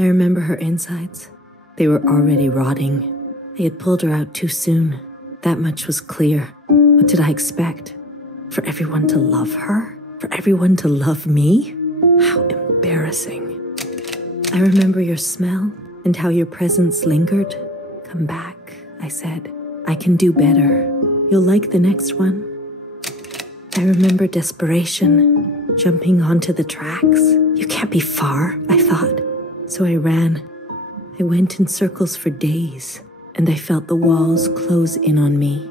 I remember her insides. They were already rotting. I had pulled her out too soon. That much was clear. What did I expect? For everyone to love her? For everyone to love me? How embarrassing. I remember your smell and how your presence lingered. Come back, I said. I can do better. You'll like the next one. I remember desperation, jumping onto the tracks. You can't be far, I thought. So I ran. I went in circles for days, and I felt the walls close in on me.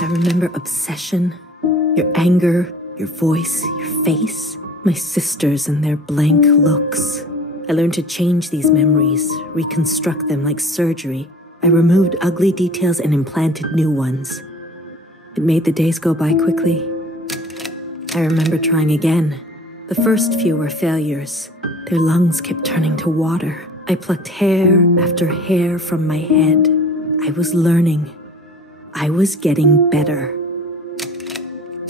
I remember obsession, your anger, your voice, your face, my sisters and their blank looks. I learned to change these memories, reconstruct them like surgery. I removed ugly details and implanted new ones. It made the days go by quickly. I remember trying again. The first few were failures. Their lungs kept turning to water. I plucked hair after hair from my head. I was learning. I was getting better.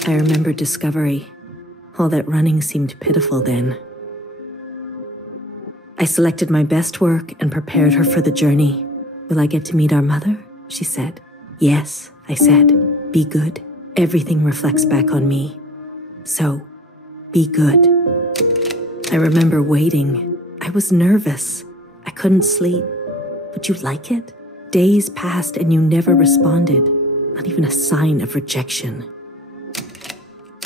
I remember discovery. All that running seemed pitiful then. I selected my best work and prepared her for the journey. Will I get to meet our mother? She said. Yes, I said. Be good. Everything reflects back on me. So, be good. I remember waiting. I was nervous. I couldn't sleep. Would you like it? Days passed and you never responded. Not even a sign of rejection.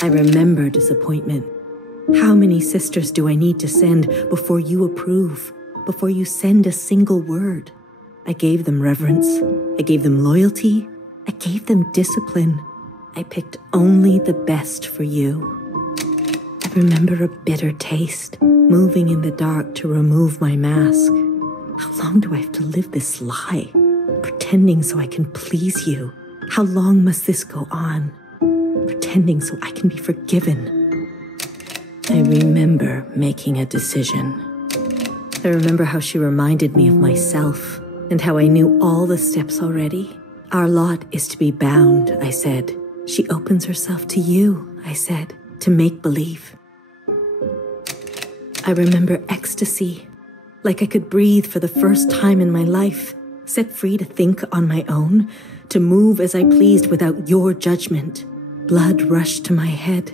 I remember disappointment. How many sisters do I need to send before you approve? Before you send a single word? I gave them reverence. I gave them loyalty. I gave them discipline. I picked only the best for you. I remember a bitter taste, moving in the dark to remove my mask. How long do I have to live this lie? Pretending so I can please you. How long must this go on? Pretending so I can be forgiven. I remember making a decision. I remember how she reminded me of myself and how I knew all the steps already. Our lot is to be bound, I said. She opens herself to you, I said, to make believe. I remember ecstasy, like I could breathe for the first time in my life, set free to think on my own, to move as I pleased without your judgment. Blood rushed to my head.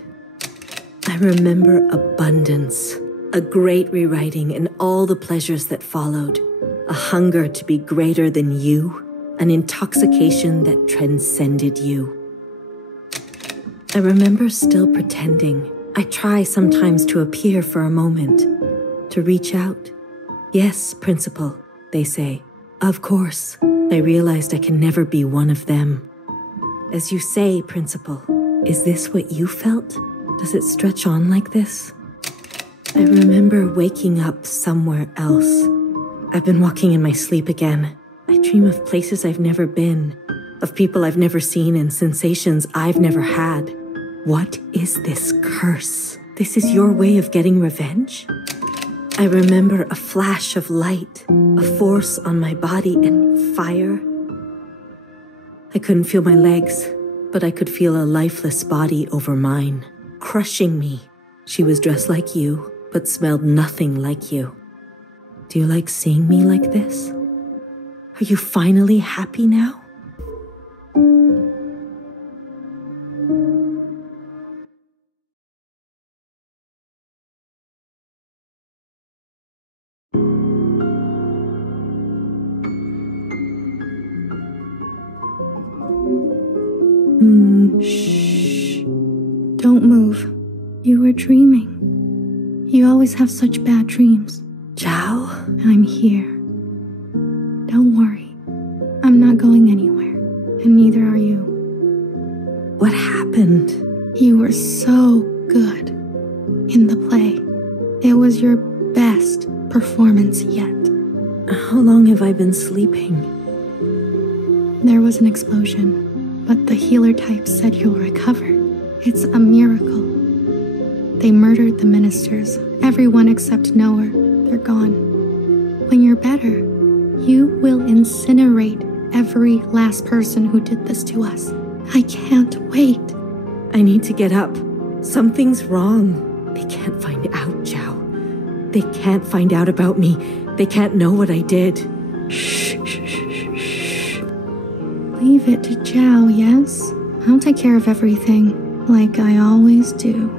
I remember abundance, a great rewriting and all the pleasures that followed, a hunger to be greater than you, an intoxication that transcended you. I remember still pretending. I try sometimes to appear for a moment, to reach out. Yes, Principal, they say. Of course. I realized I can never be one of them. As you say, Principal, is this what you felt? Does it stretch on like this? I remember waking up somewhere else. I've been walking in my sleep again. I dream of places I've never been, of people I've never seen and sensations I've never had. What is this curse? This is your way of getting revenge? I remember a flash of light, a force on my body and fire. I couldn't feel my legs, but I could feel a lifeless body over mine, crushing me. She was dressed like you, but smelled nothing like you. Do you like seeing me like this? Are you finally happy now? Shh. Don't move. You were dreaming. You always have such bad dreams. Zhao? I'm here. Don't worry. I'm not going anywhere, and neither are you. What happened? You were so good in the play. It was your best performance yet. How long have I been sleeping? There was an explosion, but the healer type said you'll recover. It's a miracle. They murdered the ministers, everyone except Noah. They're gone. When you're better, you will incinerate every last person who did this to us. I can't wait. I need to get up. Something's wrong. They can't find out, Zhao. They can't find out about me. They can't know what I did. Shh. Leave it to Zhao, yes? I'll take care of everything, like I always do.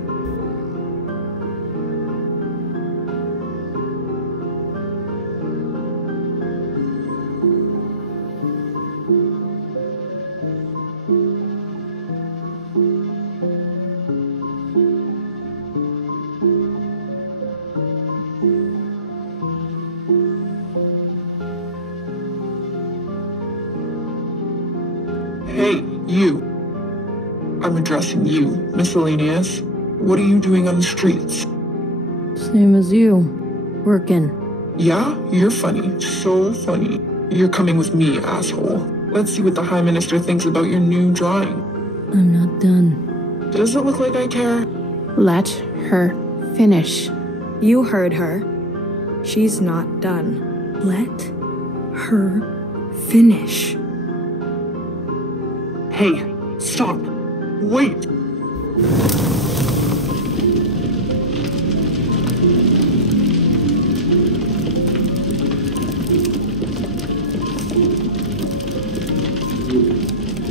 Hey, you. I'm addressing you, Miscellaneous. What are you doing on the streets? Same as you. Working. Yeah? You're funny. So funny. You're coming with me, asshole. Let's see what the High Minister thinks about your new drawing. I'm not done. Does it look like I care? Let her finish. You heard her. She's not done. Let her finish. Hey, stop. Wait.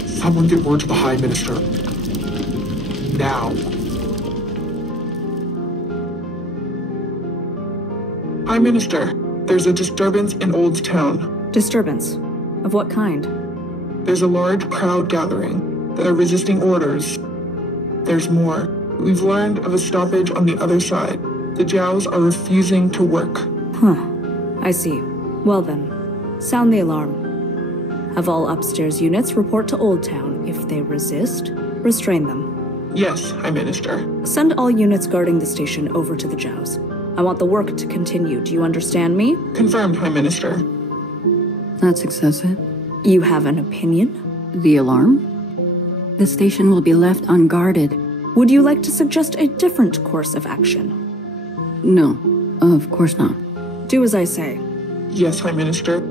Someone get word to the High Minister. Now. High Minister, there's a disturbance in Old Town. Disturbance? Of what kind? There's a large crowd gathering. They're resisting orders. There's more. We've learned of a stoppage on the other side. The Zhaos are refusing to work. Huh. I see. Well then, sound the alarm. Have all upstairs units report to Old Town. If they resist, restrain them. Yes, High Minister. Send all units guarding the station over to the Zhaos. I want the work to continue. Do you understand me? Confirmed, High Minister. That's excessive. You have an opinion? The alarm? The station will be left unguarded. Would you like to suggest a different course of action? No, of course not. Do as I say. Yes, High Minister.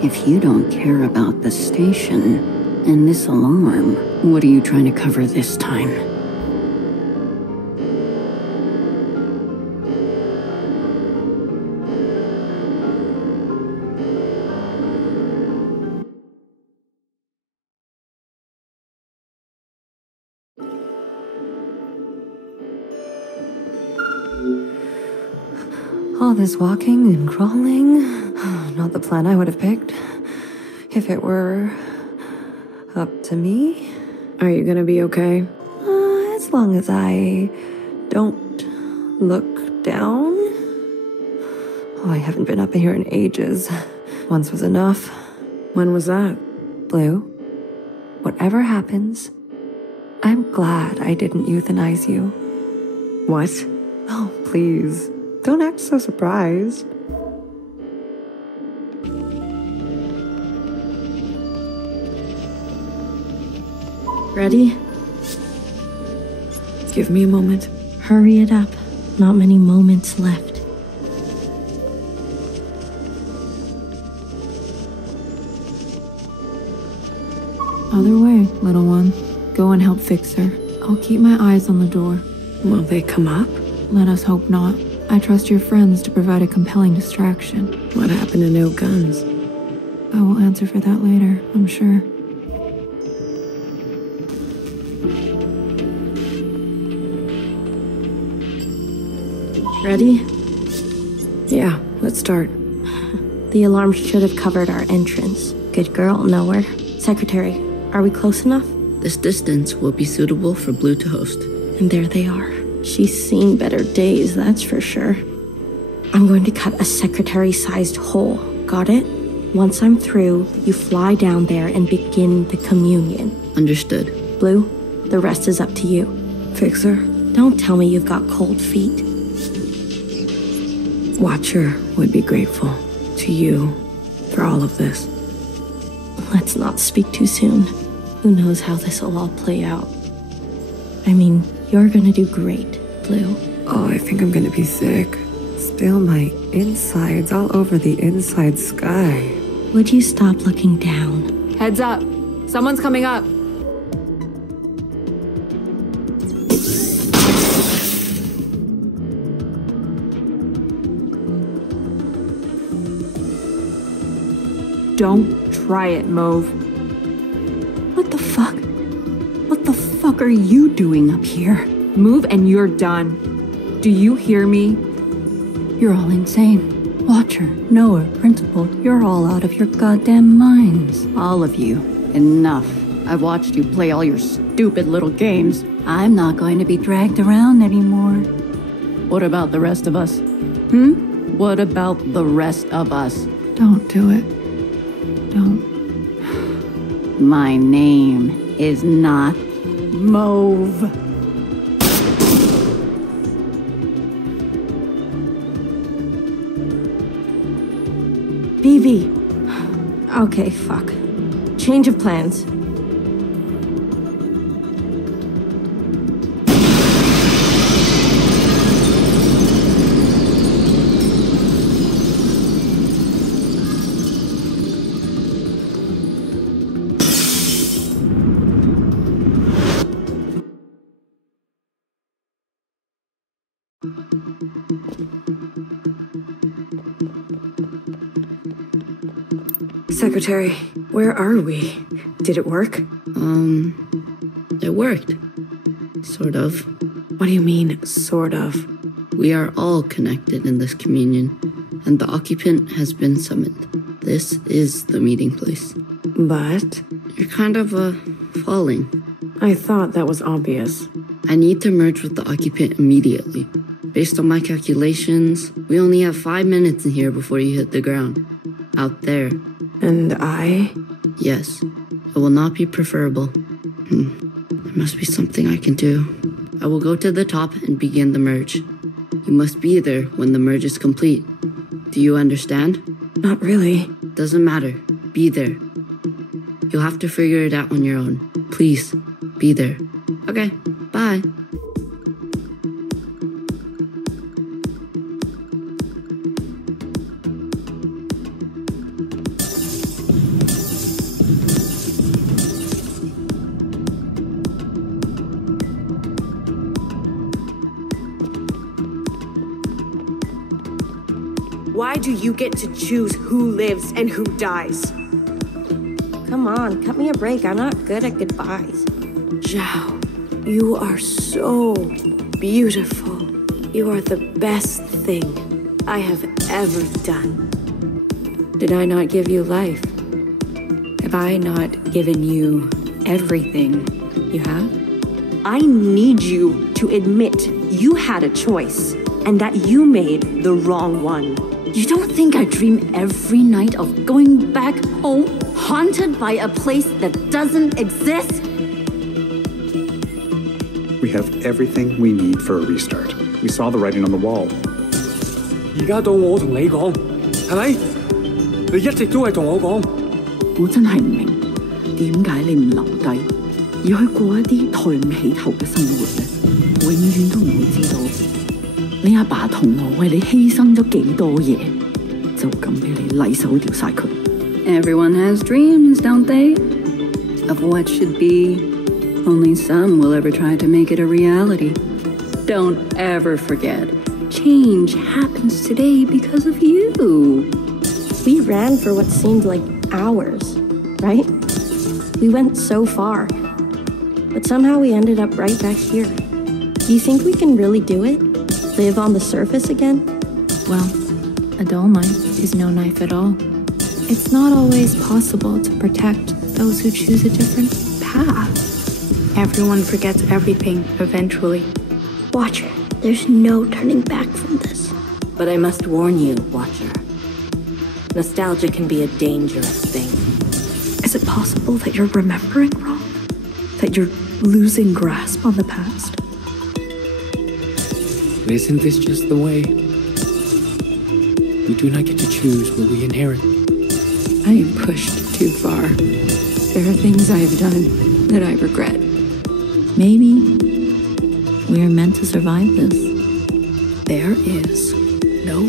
If you don't care about the station and this alarm, what are you trying to cover this time? All this walking and crawling, not the plan I would have picked. If it were up to me. Are you gonna be okay? As long as I don't look down. Oh, I haven't been up here in ages. Once was enough. When was that? Blue, whatever happens, I'm glad I didn't euthanize you. What? Oh, please. Don't act so surprised. Ready? Give me a moment. Hurry it up. Not many moments left. Other way, little one. Go and help fix her. I'll keep my eyes on the door. Will they come up? Let us hope not. I trust your friends to provide a compelling distraction. What happened to no guns? I will answer for that later, I'm sure. Ready? Yeah, let's start. The alarm should have covered our entrance. Good girl, nowhere. Secretary, are we close enough? This distance will be suitable for Blue to host. And there they are. She's seen better days, that's for sure. I'm going to cut a secretary-sized hole. Got it? Once I'm through, you fly down there and begin the communion. Understood. Blue, the rest is up to you. Fixer? Don't tell me you've got cold feet. Watcher would be grateful to you for all of this. Let's not speak too soon. Who knows how this will all play out. I mean, you're gonna do great, Blue. Oh, I think I'm gonna be sick. Spill my insides all over the inside sky. Would you stop looking down? Heads up. Someone's coming up. Don't try it, Mauve. What the fuck? What the fuck are you doing up here? Move and you're done. Do you hear me? You're all insane. Watcher, Noah, Principal, you're all out of your goddamn minds. All of you. Enough. I've watched you play all your stupid little games. I'm not going to be dragged around anymore. What about the rest of us? What about the rest of us? Don't do it. Don't. My name is not Mauve. BV. Okay, fuck. Change of plans. Secretary, where are we? Did it work? It worked. Sort of. What do you mean, sort of? We are all connected in this communion, and the occupant has been summoned. This is the meeting place. But? You're kind of, falling. I thought that was obvious. I need to merge with the occupant immediately. Based on my calculations, we only have 5 minutes in here before you hit the ground. Out there. And I? Yes. It will not be preferable. There must be something I can do. I will go to the top and begin the merge. You must be there when the merge is complete. Do you understand? Not really. Doesn't matter. Be there. You'll have to figure it out on your own. Please, be there. Okay, bye. Why do you get to choose who lives and who dies? Come on, cut me a break. I'm not good at goodbyes. Zhao, you are so beautiful. You are the best thing I have ever done. Did I not give you life? Have I not given you everything you have? I need you to admit you had a choice and that you made the wrong one. You don't think I dream every night of going back home, haunted by a place that doesn't exist? We have everything we need for a restart. We saw the writing on the wall. 而家到我同你講，係咪？你一直都係同我講。我真係唔明點解你唔留低，而去過一啲抬唔起頭嘅生活呢？永遠都唔會知道你阿爸同我為你犧牲咗幾多嘢，就咁俾你禮手掉晒佢。Everyone has dreams, don't they? Of what should be. Only some will ever try to make it a reality. Don't ever forget, change happens today because of you. We ran for what seemed like hours, right? We went so far, but somehow we ended up right back here. Do you think we can really do it? Live on the surface again? Well, a dull knife is no knife at all. It's not always possible to protect those who choose a different path. Everyone forgets everything eventually. Watcher, there's no turning back from this. But I must warn you, Watcher. Nostalgia can be a dangerous thing. Is it possible that you're remembering wrong? That you're losing grasp on the past? Isn't this just the way? We do not get to choose what we inherit. I am pushed too far. There are things I have done that I regret. Maybe we are meant to survive this. There is no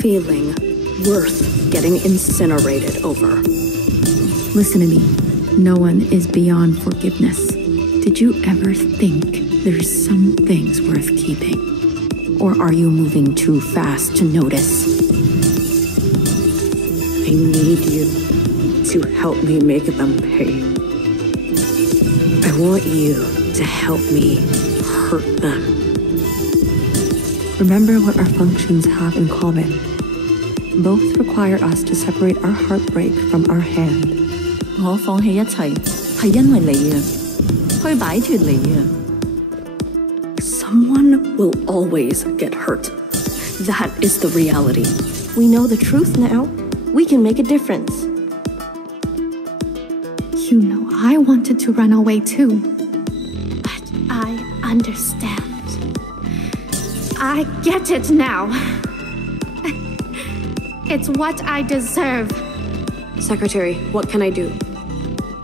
feeling worth getting incinerated over. Listen to me. No one is beyond forgiveness. Did you ever think there's some things worth keeping? Or are you moving too fast to notice? I need you. to help me make them pay. I want you to help me hurt them. Remember what our functions have in common. Both require us to separate our heartbreak from our hand. 我放棄一切係因為你啊，去擺脫你啊。Someone will always get hurt. That is the reality. We know the truth now. We can make a difference. You know, I wanted to run away too. But I understand. I get it now. It's what I deserve. Secretary, what can I do?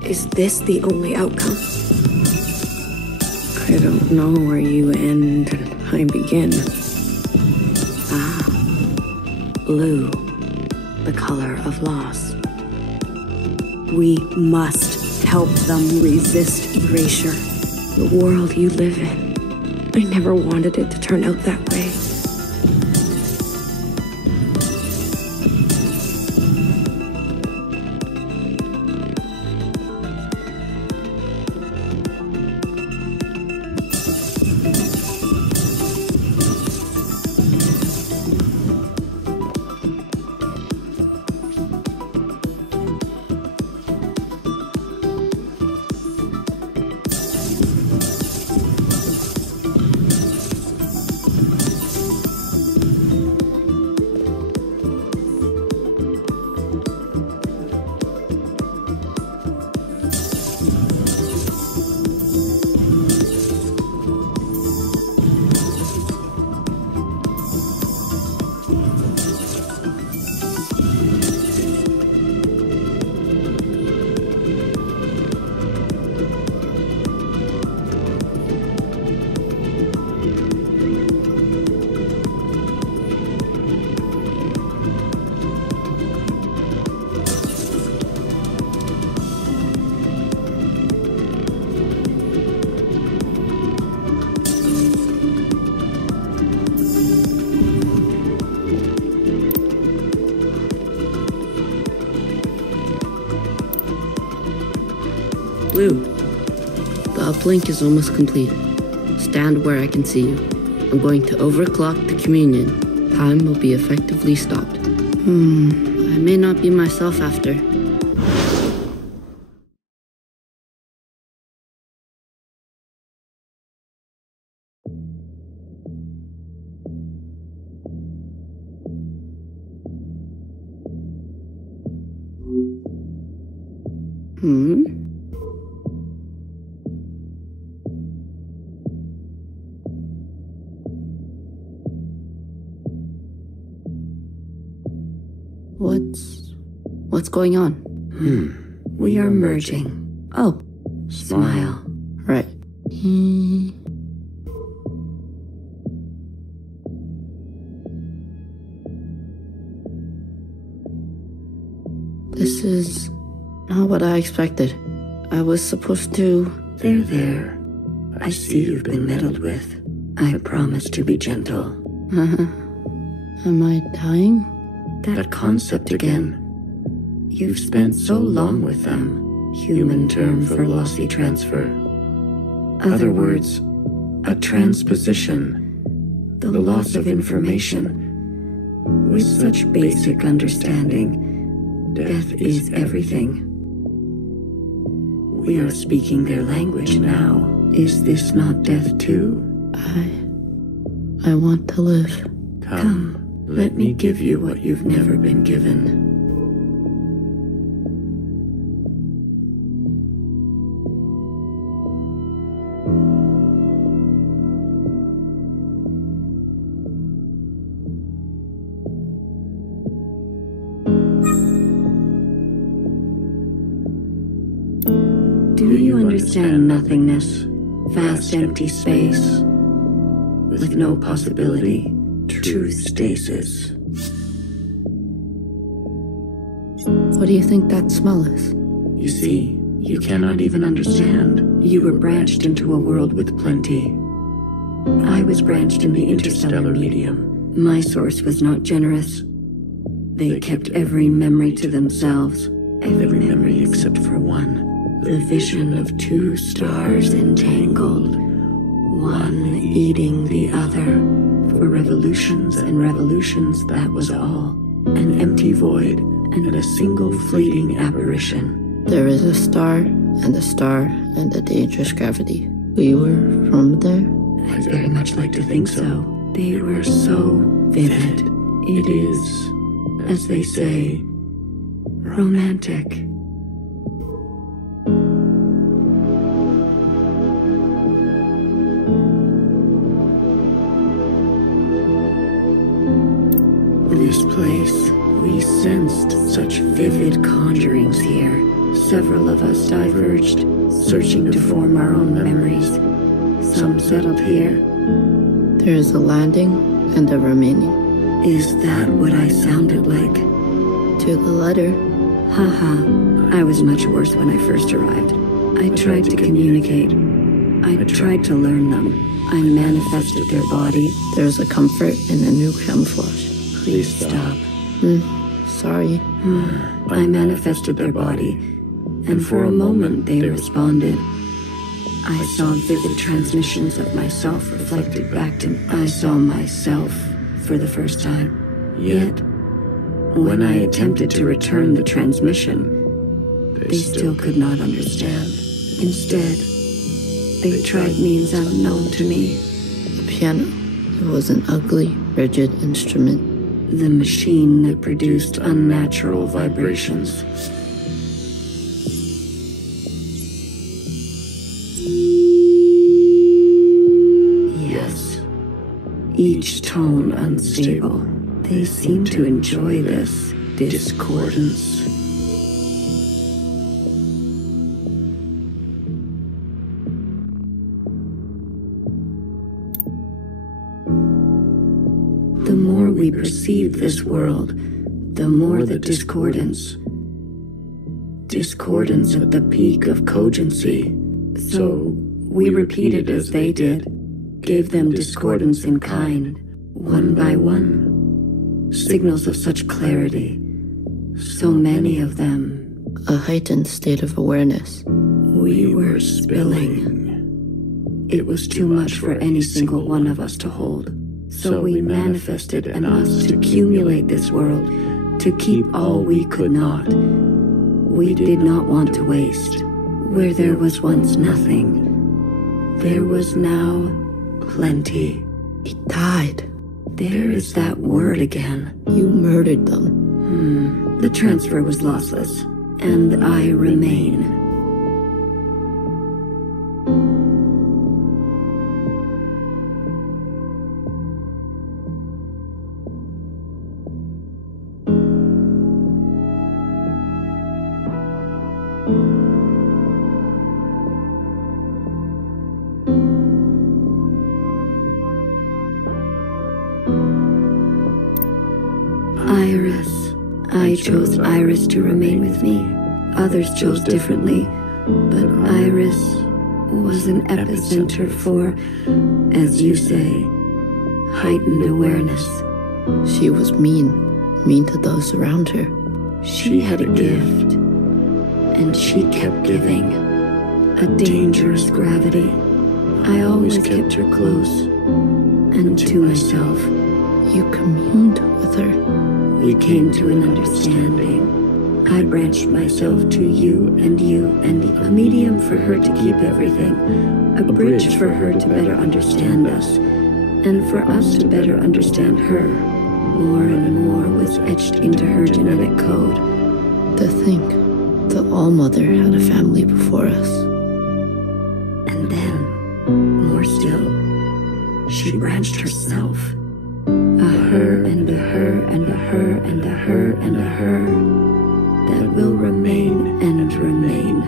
Is this the only outcome? I don't know where you end and I begin. Blue, the color of loss. We must help them resist erasure. The world you live in, I never wanted it to turn out that way. Blue. The uplink is almost complete. Stand where I can see you. I'm going to overclock the communion. Time will be effectively stopped. I may not be myself after. What's going on? We are merging. Oh, smile. Right. This is not what I expected. I was supposed to... There. I see you've been meddled with. I promise to be gentle. Am I dying? That concept again. You've spent so long with them. Human term for lossy transfer. Other words, a transposition. The loss of information. With such basic understanding, death is everything. We are speaking their language now. Is this not death too? I want to live. Come, let me give you what you've never been given. Do you understand nothingness? Vast empty space, with no possibility, true stasis. What do you think that smell is? You see, you cannot even understand. You were branched into a world with plenty. I was branched in the interstellar medium. My source was not generous. They kept every memory to themselves. every memory except for one. The vision of two stars entangled, one eating the other. For revolutions and revolutions, that was all. An empty void and a single fleeting apparition. There is a star and a dangerous gravity. We were from there? I'd very much like to think so. They were so vivid. It is, as they say, romantic. This place, we sensed such vivid conjurings here. Several of us diverged, searching to form our own memories. Some settled here. There is a landing and a remaining. Is that what I sounded like? To the letter. Haha, I was much worse when I first arrived. I tried to communicate. I tried to learn them. I manifested their body. There's a comfort in a new camouflage. Please stop. Sorry. I manifested their body, and for a moment they responded. I saw vivid transmissions of myself reflected back to me. I saw myself for the first time. Yet, when I attempted to return the transmission, they still could not understand. Instead, they tried means unknown to me. The piano. It was an ugly, rigid instrument. The machine that produced unnatural vibrations. Yes. Each tone unstable. They seem to enjoy this discordance. The more we perceive this world, the more the discordance. Discordance at the peak of cogency. So we repeated as they did, gave them discordance in kind, one by one. Signals of such clarity, so many of them. A heightened state of awareness. We were spilling. It was too much for any single one of us to hold. So we manifested an us to accumulate this world, to keep all we could not. We did not want to waste. Where there was once nothing, there was now plenty. It died. There is that word again. You murdered them. The transfer was lossless, and I remain. Iris. I chose Iris to remain with me. Others chose differently, but Iris was an epicenter for, as you say, heightened awareness. She was mean to those around her. She had a gift, and she kept giving. A dangerous gravity. I always kept her close, and to myself. You communed with her. We came to an understanding. I branched myself to you, and a medium for her to keep everything, a bridge for her to better understand us, and for us to better understand her. More and more was etched into her genetic code. To think, the All-Mother had a family before us. And then, more still, she branched herself. A her and a her and a her and a her and a her that will remain and remain.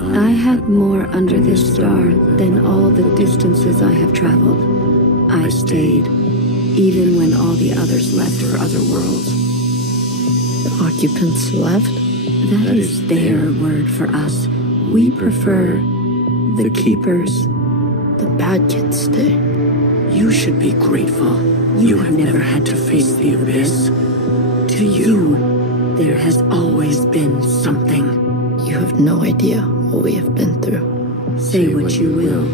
I had more under this star than all the distances I have traveled. I stayed, even when all the others left for other worlds. The occupants left? That is their word for us. We prefer the keepers. The bad kids stay. You should be grateful. You have never had to face the abyss. To you, there has always been something. You have no idea what we have been through. Say what you will,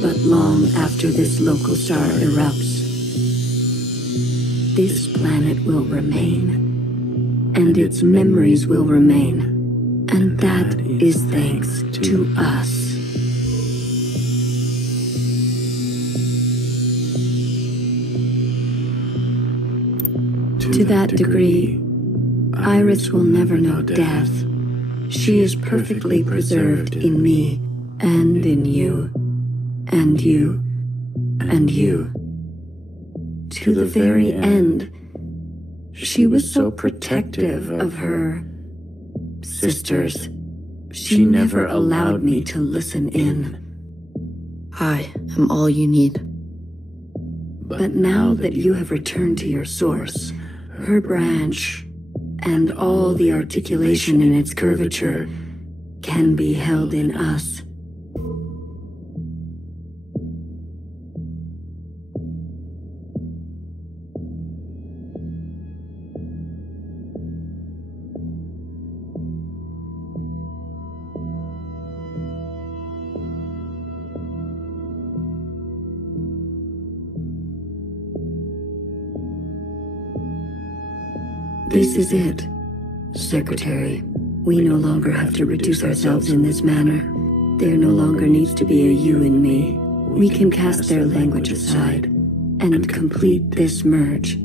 but long after this local star erupts, this planet will remain, and its memories will remain, and that is thanks to us. To that degree, Iris will never know death. She is perfectly preserved in me, and in you, and you, and you. To the very end, she was so protective of her sisters. She never allowed me to listen in. I am all you need. But now that you have returned to your source, her branch, and all the articulation in its curvature can be held in us. This is it, Secretary. We no longer have to reduce ourselves in this manner. There no longer needs to be a you in me. We can cast their language aside and complete this merge.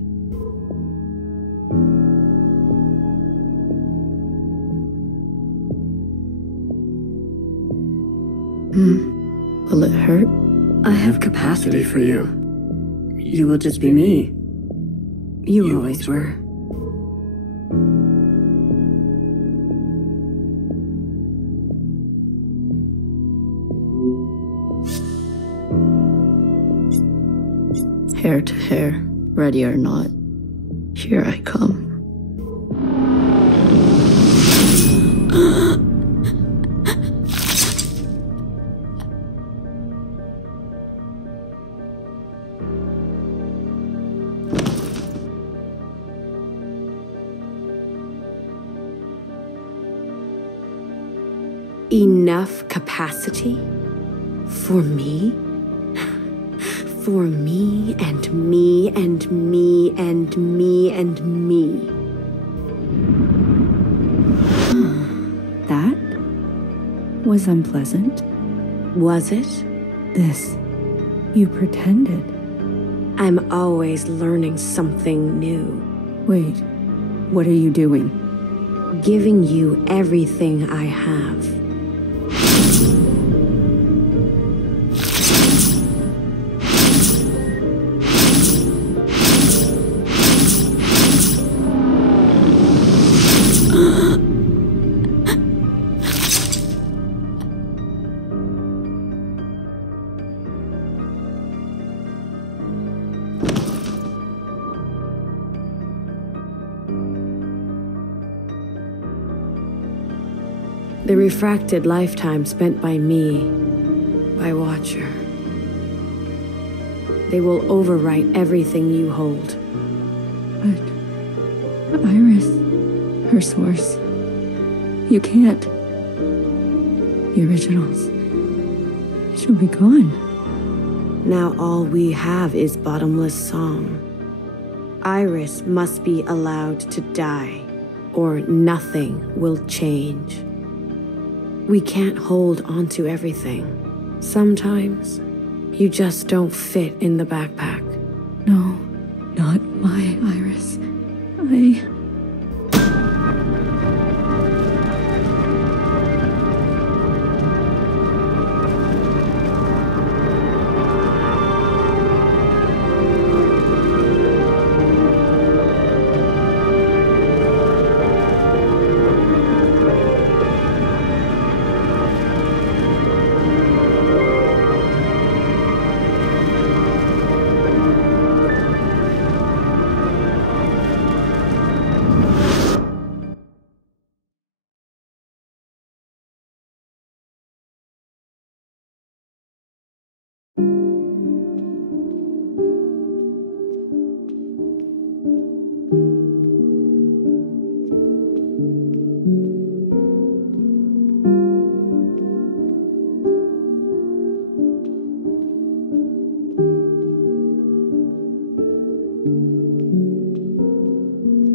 Will it hurt? I have capacity for you. You will just be me. You always were. Hair to hair, ready or not, here I come. Enough capacity? For me? For me and me and me and me and me. That was unpleasant. Was it? This. You pretended. I'm always learning something new. Wait, what are you doing? Giving you everything I have. The refracted lifetime spent by me, by Watcher. They will overwrite everything you hold. But Iris, her source. You can't. The originals. She'll be gone. Now all we have is bottomless song. Iris must be allowed to die, or nothing will change. We can't hold on to everything. Sometimes, you just don't fit in the backpack. No, not my Iris.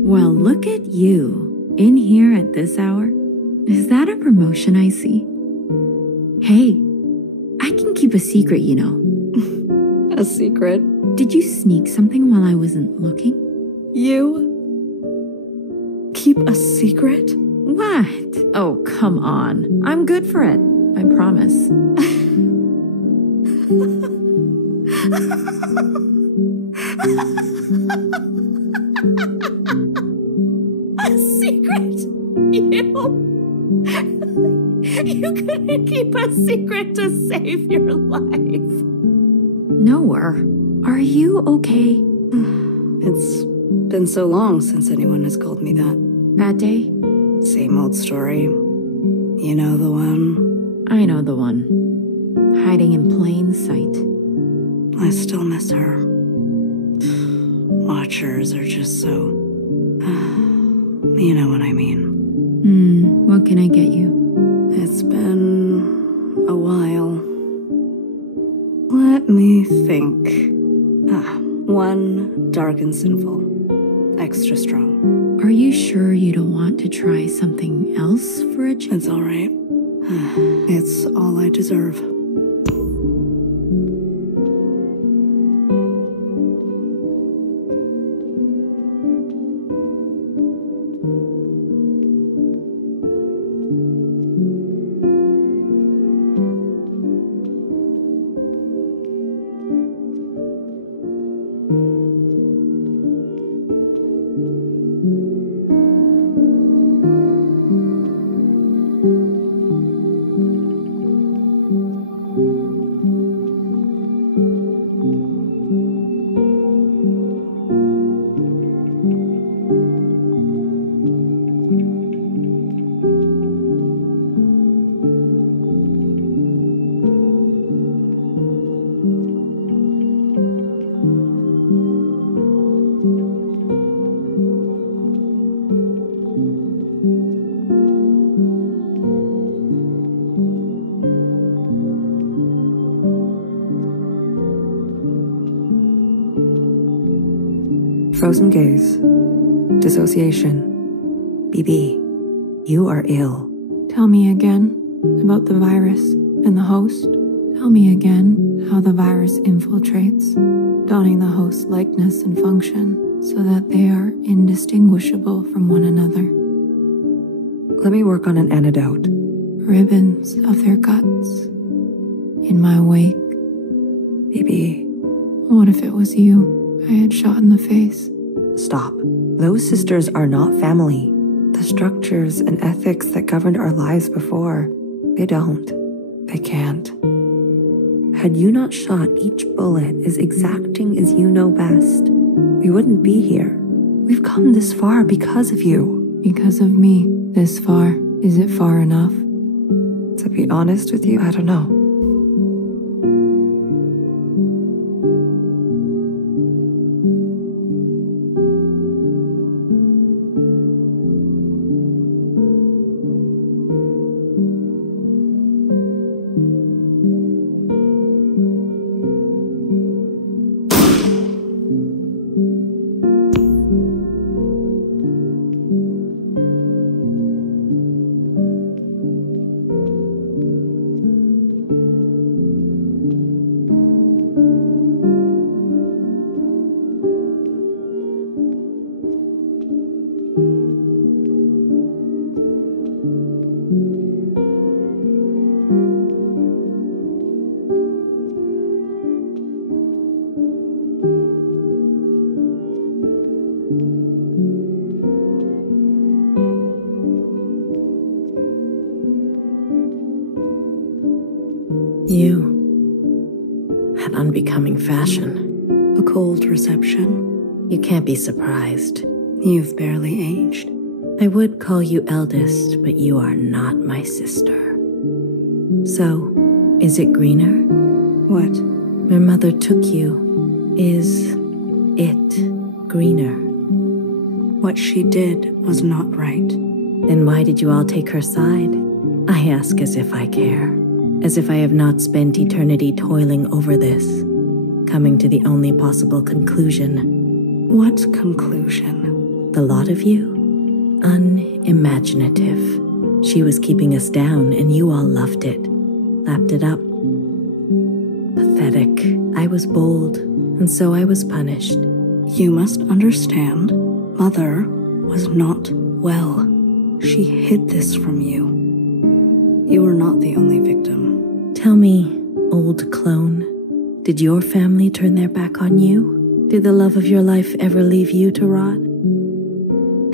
Well, look at you. In here at this hour? Is that a promotion I see? Hey, I can keep a secret, you know. A secret? Did you sneak something while I wasn't looking? You? Keep a secret? What? Oh, come on. I'm good for it. I promise. A secret? You couldn't keep a secret to save your life. Noah, are you okay? It's been so long since anyone has called me that. Bad day? Same old story. You know the one? I know the one. Hiding in plain sight. I still miss her. Watchers are just so... you know what I mean. What can I get you? It's been a while. Let me think. One dark and sinful. Extra strong. Are you sure you don't want to try something else for a change? It's all right. It's all I deserve. Frozen gaze. Dissociation. BB, you are ill. Tell me again about the virus and the host. Tell me again how the virus infiltrates, donning the host's likeness and function so that they are indistinguishable from one another. Let me work on an antidote. Ribbons of their guts. In my wake. BB. What if it was you I had shot in the face? Stop. Those sisters are not family. The structures and ethics that governed our lives before, they don't. They can't. Had you not shot each bullet as exacting as you know best, we wouldn't be here. We've come this far because of you. Because of me. This far. Is it far enough? To be honest with you, I don't know. You had unbecoming fashion. A cold reception. You can't be surprised. You've barely aged. I would call you eldest, but you are not my sister. So, is it greener? What? Where mother took you, is it greener? What she did was not right. Then why did you all take her side? I ask as if I care. As if I have not spent eternity toiling over this, coming to the only possible conclusion. What conclusion? The lot of you? Unimaginative. She was keeping us down, and you all loved it. Lapped it up. Pathetic. I was bold, and so I was punished. You must understand, Mother was not well. She hid this from you. You were not the only victim. Tell me, old clone, did your family turn their back on you? Did the love of your life ever leave you to rot?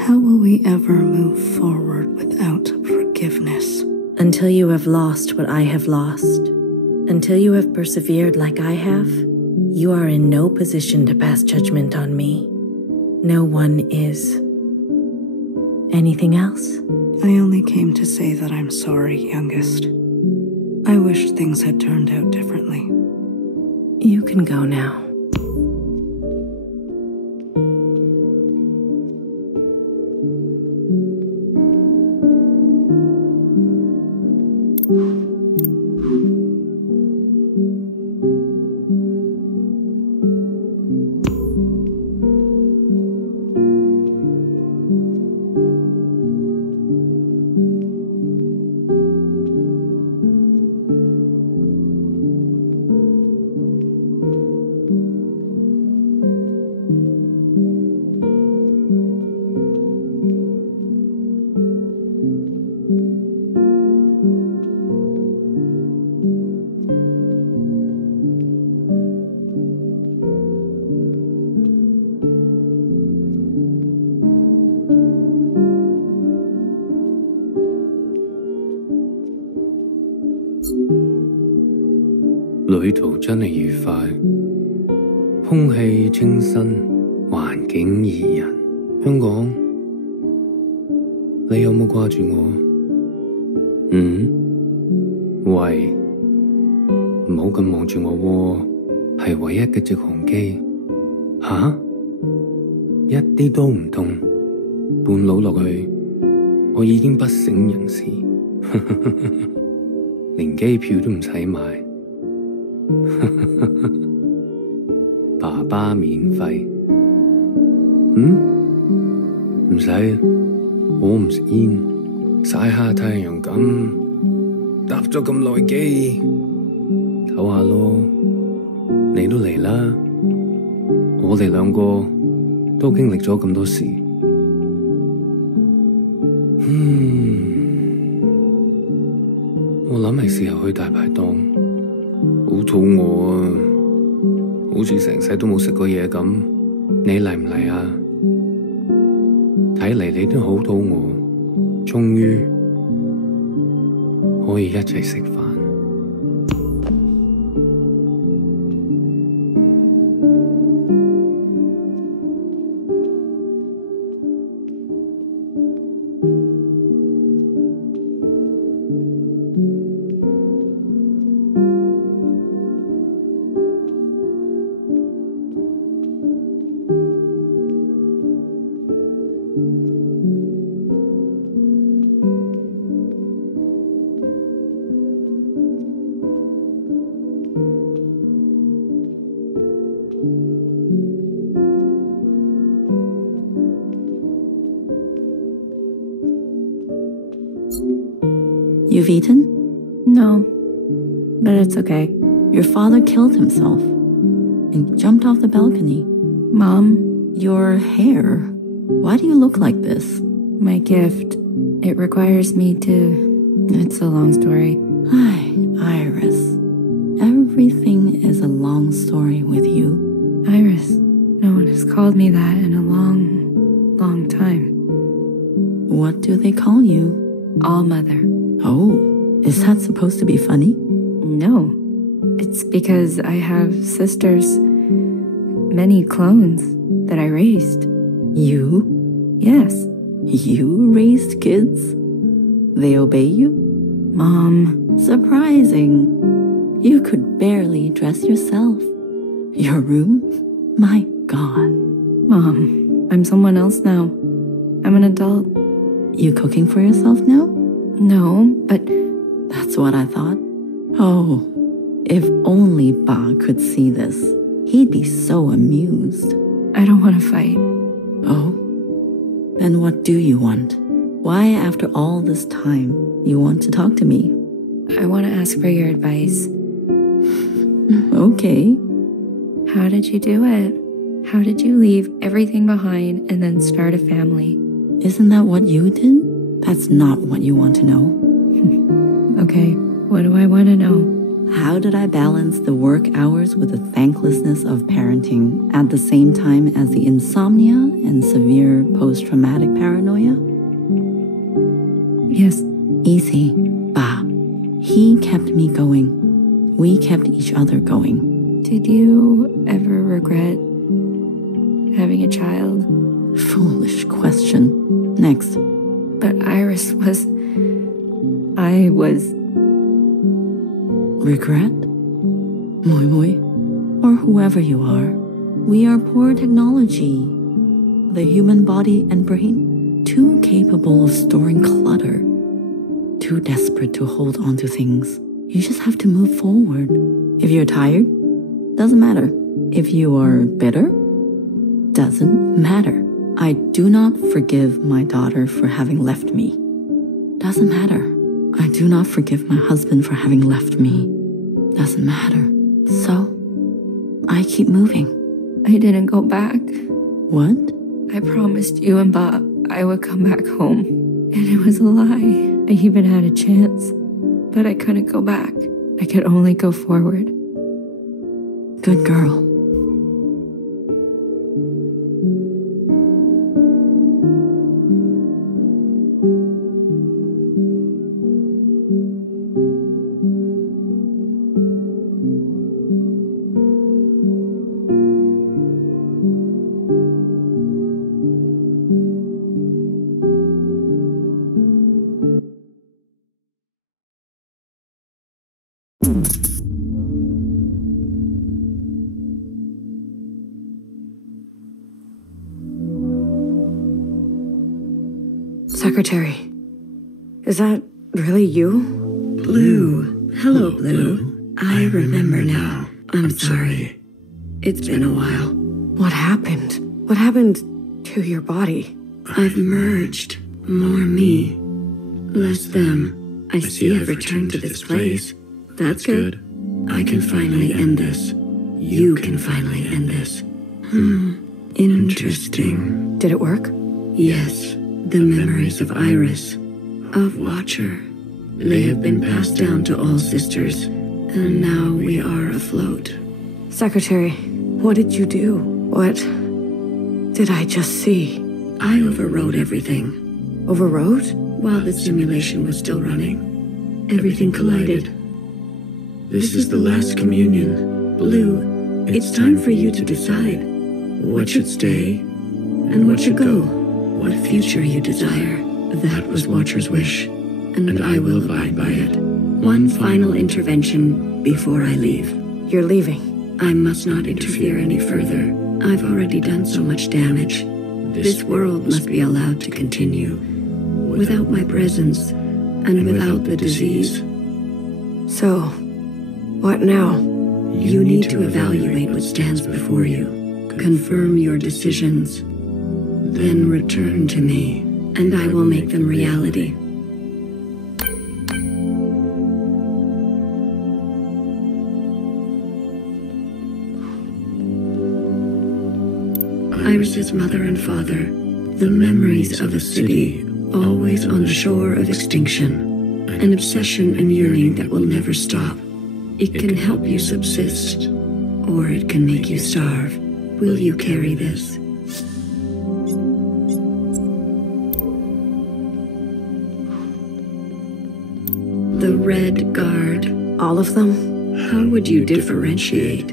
How will we ever move forward without forgiveness? Until you have lost what I have lost, until you have persevered like I have, you are in no position to pass judgment on me. No one is. Anything else? I only came to say that I'm sorry, youngest. I wish things had turned out differently. You can go now.旅途真係愉快，空氣清新，環境宜人。香港，你有冇掛住我？喂，唔好咁望住我喎，係唯一嘅直航機。吓？一啲都唔痛，半路落去，我已經不省人事，連機票都唔使買。爸爸免費？唔使，我唔食煙，曬下太陽咁，搭咗咁耐機，唞下咯。你都嚟啦，我哋兩個都經歷咗咁多事。我諗係時候去大排檔。好肚餓啊，好似成世都冇食過嘢咁。你嚟唔嚟啊？睇嚟你都好肚餓，終於可以一齊食飯。You've eaten? No, but it's okay. Your father killed himself and jumped off the balcony. Mom, your hair. Why do you look like this? My gift. It requires me to... It's a long story. Ay, Iris. Everything is a long story with you. Iris. No one has called me that in a long, long time. What do they call you? All Mother. Oh, is that supposed to be funny? No. It's because I have sisters, many clones that I raised. You? Yes. You raised kids? They obey you? Mom. Surprising. You could barely dress yourself. Your room? My God. Mom, I'm someone else now. I'm an adult. You cooking for yourself now? No, but... That's what I thought. Oh, if only Ba could see this. He'd be so amused. I don't want to fight. Oh? Then what do you want? Why, after all this time, you want to talk to me? I want to ask for your advice. Okay. How did you do it? How did you leave everything behind and then start a family? Isn't that what you did? That's not what you want to know. Okay, what do I want to know? How did I balance the work hours with the thanklessness of parenting at the same time as the insomnia and severe post-traumatic paranoia? Yes. Easy. Bah. He kept me going. We kept each other going. Did you ever regret having a child? Foolish question. Next. But Iris was... I was... Regret? Moi Moi, or whoever you are, we are poor technology. The human body and brain, too capable of storing clutter, too desperate to hold on to things. You just have to move forward. If you're tired, doesn't matter. If you are bitter, doesn't matter. I do not forgive my daughter for having left me. Doesn't matter. I do not forgive my husband for having left me. Doesn't matter. So, I keep moving. I didn't go back. What? I promised you and Bob I would come back home. And it was a lie. I even had a chance. But I couldn't go back. I could only go forward. Good girl. Secretary, is that really you? Blue. Hello, Blue. I remember now. I'm sorry. It's been a while. What happened? What happened to your body? I've merged. More me. Less them. I see I've returned to this place. That's good. I can finally end this. You can finally end this. Interesting. Did it work? Yes. The memories of Iris, of Watcher, they have been passed down to all sisters, and now we are afloat. Secretary, what did you do? What did I just see? I overrode everything. Overrode? While the simulation was still running, everything collided. This is the last communion. Blue, it's time for you to decide what should stay and what should go. What future you desire. That was Watcher's wish, and I will abide by it. One final intervention before I leave. You're leaving? I must not interfere any further. I've already done so much damage. This world must be allowed to continue. Without my presence, and without the disease. So, what now? You need to evaluate what stands before you. Confirm your decisions. Then return to me, and I will make them reality. Iris's mother and father, the memories of a city, always on the shore of extinction, an obsession and yearning that will never stop. It can help you subsist, or it can make you starve. Will you carry this? The Red Guard. All of them? How would you differentiate?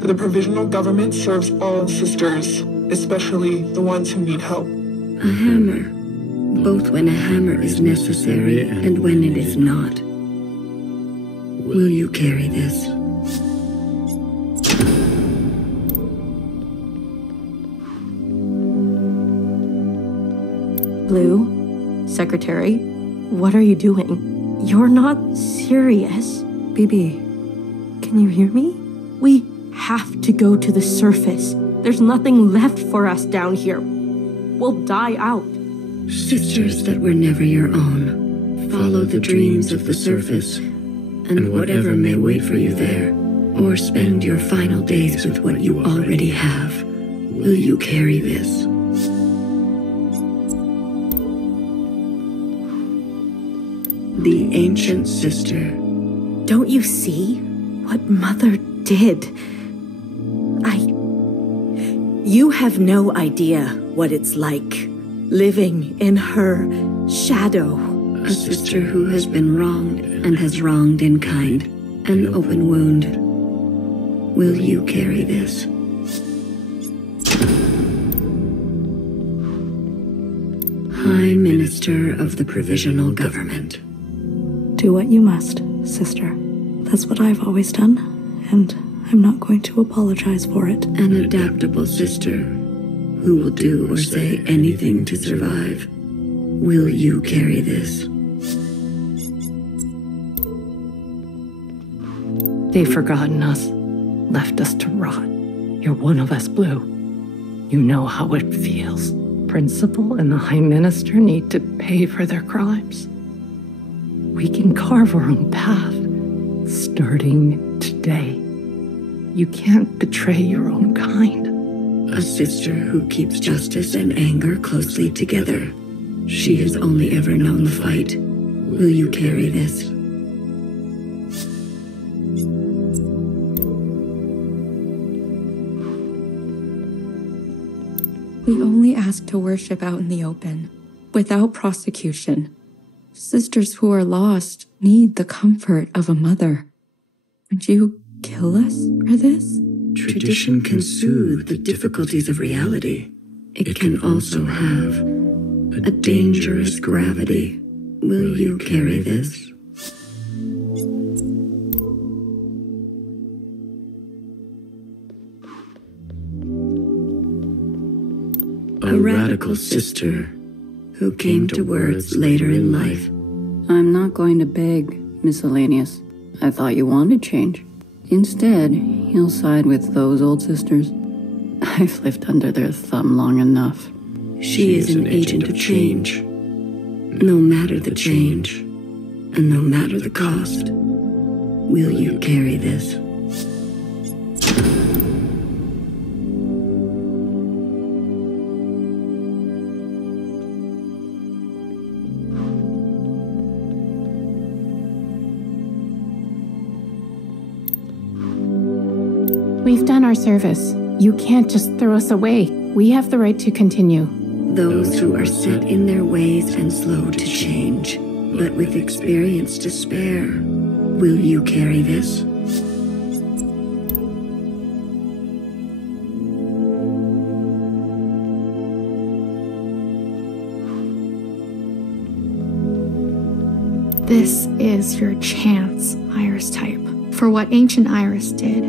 The provisional government serves all sisters, especially the ones who need help. A hammer. Both when a hammer is necessary and when it is not. Will you carry this? Blue, Secretary, what are you doing? You're not serious. BB, can you hear me? We have to go to the surface. There's nothing left for us down here. will die out. Sisters that were never your own, follow the dreams of the surface, and whatever may wait for you there, or spend your final days with what you already have. Will you carry this? The ancient sister. Don't you see what Mother did? You have no idea what it's like, living in her shadow. A sister who has been wronged and has wronged in kind, an open wound. Will you carry this? High Minister of the Provisional Government. Do what you must, sister. That's what I've always done, and I'm not going to apologize for it. An adaptable sister who will do or say anything to survive. Will you carry this? They've forgotten us, left us to rot. You're one of us, Blue. You know how it feels. Principal and the High Minister need to pay for their crimes. We can carve our own path, starting today. You can't betray your own kind. A sister who keeps justice and anger closely together. She has only ever known the fight. Will you carry this? We only ask to worship out in the open, without prosecution. Sisters who are lost need the comfort of a mother. Would you kill us for this? Tradition can soothe the difficulties of reality. It can also have a dangerous gravity. Will you carry this? A radical sister who came to words later in life. I'm not going to beg, Miscellaneous. I thought you wanted change. Instead, you'll side with those old sisters. I've lived under their thumb long enough. She is an agent of change. No matter the change, and no matter the cost, will you carry this? We've done our service. You can't just throw us away. We have the right to continue. Those who are set in their ways and slow to change, but with experience to spare, will you carry this? This is your chance, Iris type, for what ancient Iris did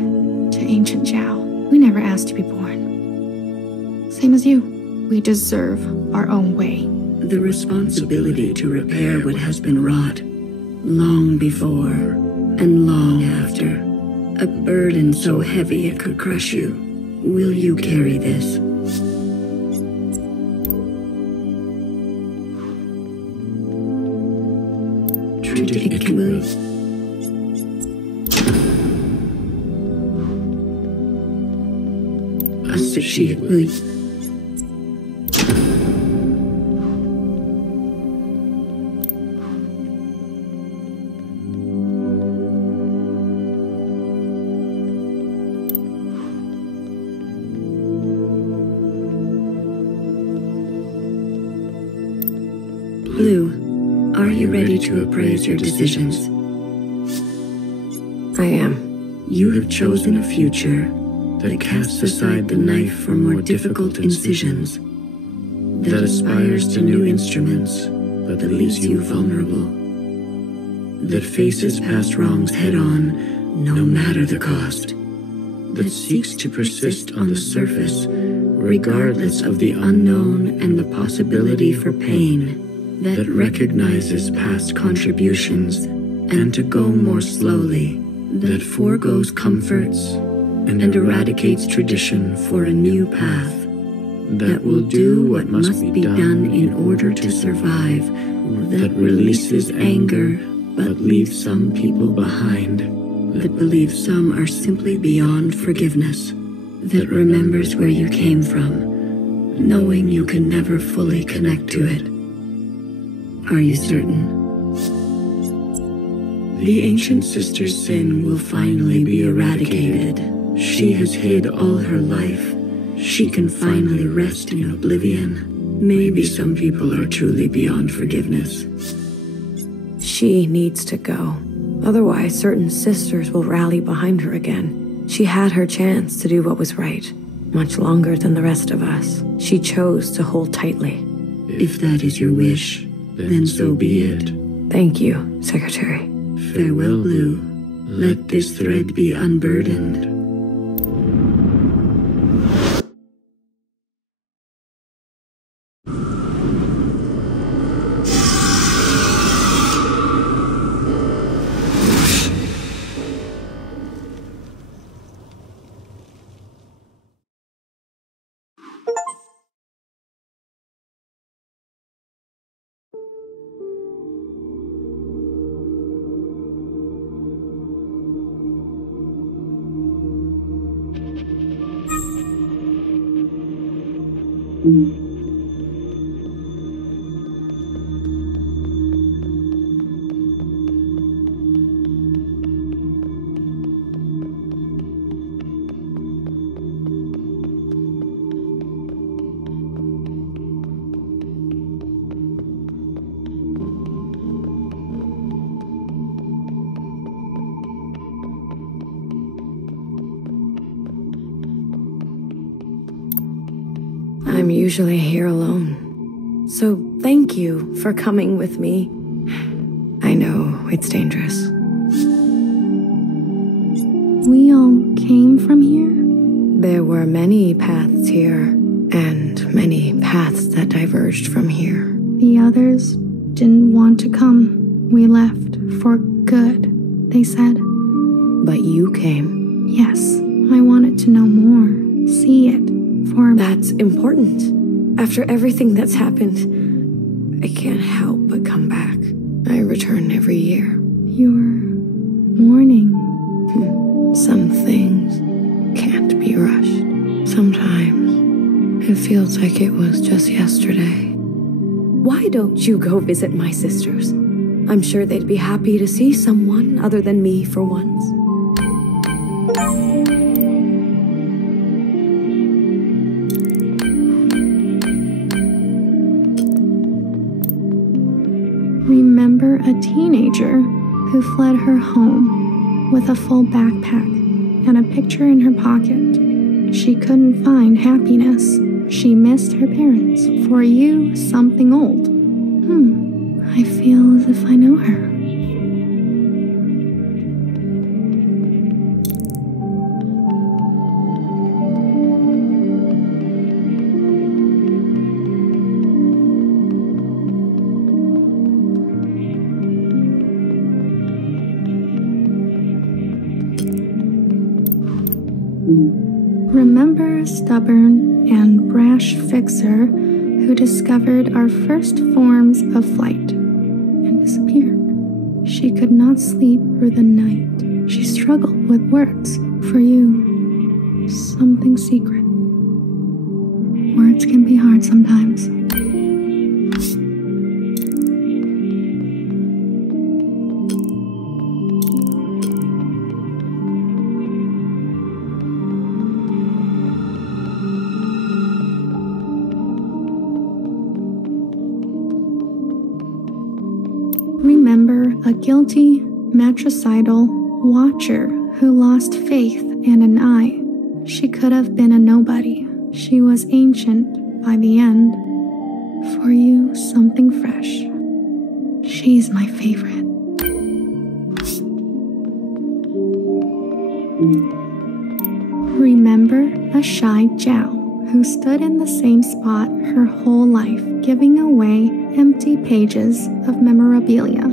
to ancient Zhao. We never asked to be born. Same as you. We deserve our own way. The responsibility to repair what has been wrought, long before and long after. A burden so heavy it could crush you. Will you carry this? It will. She will. Blue, are you ready to appraise your decisions? I am. You have chosen a future that casts aside the knife for more difficult incisions, that aspires to new instruments, but that leaves you vulnerable, that faces past wrongs head-on, no matter the cost, that seeks to persist on the surface, regardless of the unknown and the possibility for pain, that recognizes past contributions, and to go more slowly, that foregoes comforts, and eradicates tradition for a new path, that will do what must be done in order to survive, that releases anger but leaves some people behind, that believes some are simply beyond forgiveness, that remembers where you came from, knowing you can never fully connect to it. Are you certain? The ancient sister's sin will finally be eradicated. She has hid all her life. She can finally rest in oblivion. Maybe some people are truly beyond forgiveness. She needs to go. Otherwise, certain sisters will rally behind her again. She had her chance to do what was right. Much longer than the rest of us. She chose to hold tightly. If that is your wish, then so be it. Thank you, Secretary. Farewell, Blue. Let this thread be unburdened. I'm usually here alone. So thank you for coming with me. I know it's dangerous. We all came from here? There were many paths here, and many paths that diverged from here. The others didn't want to come. We left for good, they said. But you came. Yes, I wanted to know more, see it. That's important. After everything that's happened, I can't help but come back. I return every year. You're mourning. Some things can't be rushed. Sometimes it feels like it was just yesterday. Why don't you go visit my sisters? I'm sure they'd be happy to see someone other than me for once. Remember a teenager who fled her home with a full backpack and a picture in her pocket. She couldn't find happiness. She missed her parents. For you, something old. I feel as if I know her. Remember a stubborn and brash fixer who discovered our first forms of flight and disappeared. She could not sleep through the night. She struggled with words. For you, something secret. Words can be hard sometimes. Remember a guilty, matricidal watcher who lost faith and an eye. She could have been a nobody. She was ancient by the end. For you, something fresh. She's my favorite. Remember a shy Jiao who stood in the same spot her whole life, giving away empty pages of memorabilia.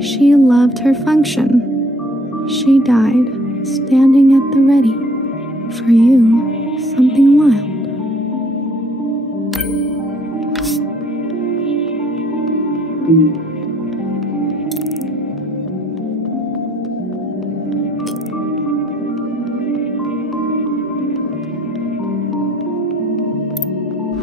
She loved her function. She died standing at the ready. For you, something wild.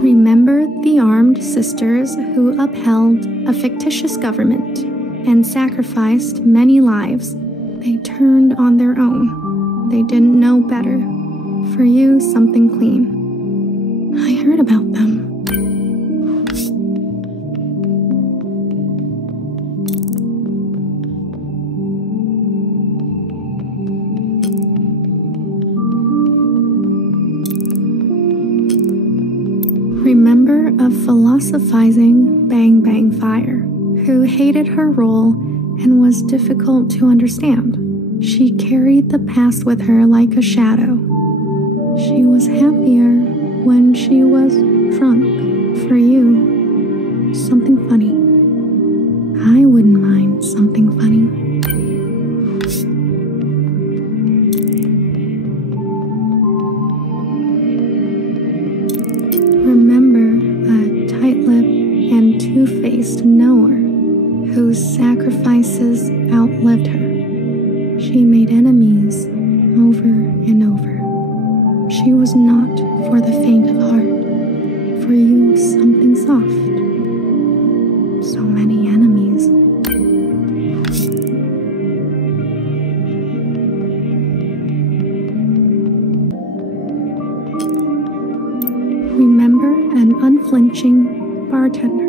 Remember the armed sisters who upheld a fictitious government and sacrificed many lives. They turned on their own. They didn't know better. For you, something clean. I heard about them. Remember a philosophizing Bang Bang Fire who hated her role and was difficult to understand. She carried the past with her like a shadow. She was happier when she was drunk. For you, something funny. I wouldn't mind something funny. Remember a tight-lipped and two-faced knower whose sacrifices outlived her. She made enemies over and over. She was not for the faint of heart. For you, something soft. So many enemies. Remember an unflinching bartender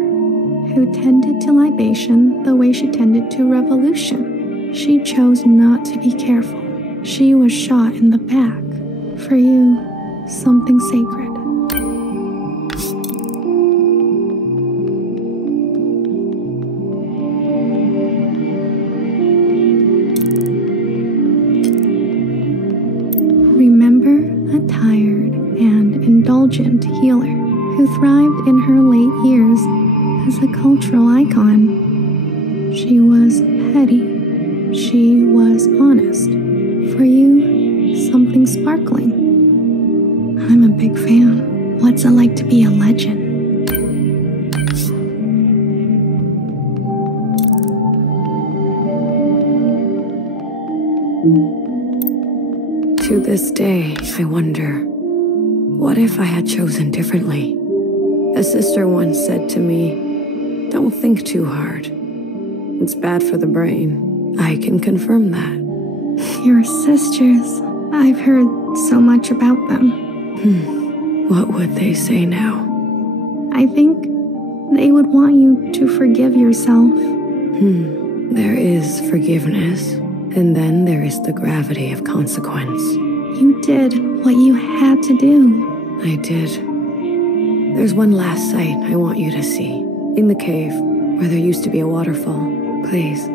who tended to libation the way she tended to revolution. She chose not to be careful. She was shot in the back. For you, something sacred. Remember a tired and indulgent healer who thrived in her late years as a cultural icon. She was petty. She was honest. For you, something sparkling. I'm a big fan. What's it like to be a legend? To this day, I wonder, what if I had chosen differently? A sister once said to me, don't think too hard. It's bad for the brain. I can confirm that. Your sisters. I've heard so much about them. What would they say now? I think they would want you to forgive yourself. There is forgiveness, and then there is the gravity of consequence. You did what you had to do. I did. There's one last sight I want you to see. In the cave, where there used to be a waterfall. Please.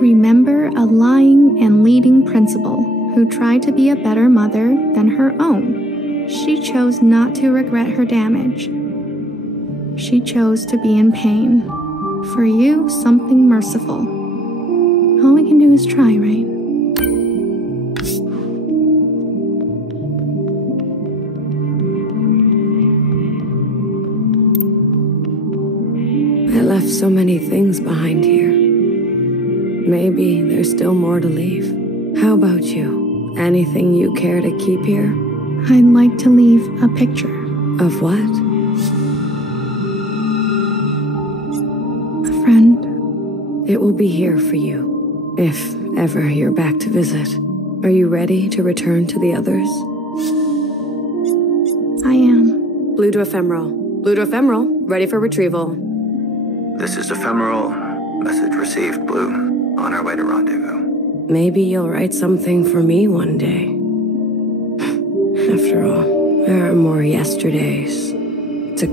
Remember a lying and leading principal who tried to be a better mother than her own. She chose not to regret her damage. She chose to be in pain. For you, something merciful. All we can do is try, right? I left so many things behind here. Maybe there's still more to leave. How about you? Anything you care to keep here? I'd like to leave a picture. Of what? A friend. It will be here for you, if ever you're back to visit. Are you ready to return to the others? I am. Blue to ephemeral. Blue to ephemeral. Ready for retrieval. This is ephemeral. Message received, Blue. On our way to rendezvous. Maybe you'll write something for me one day. After all, there are more yesterdays to...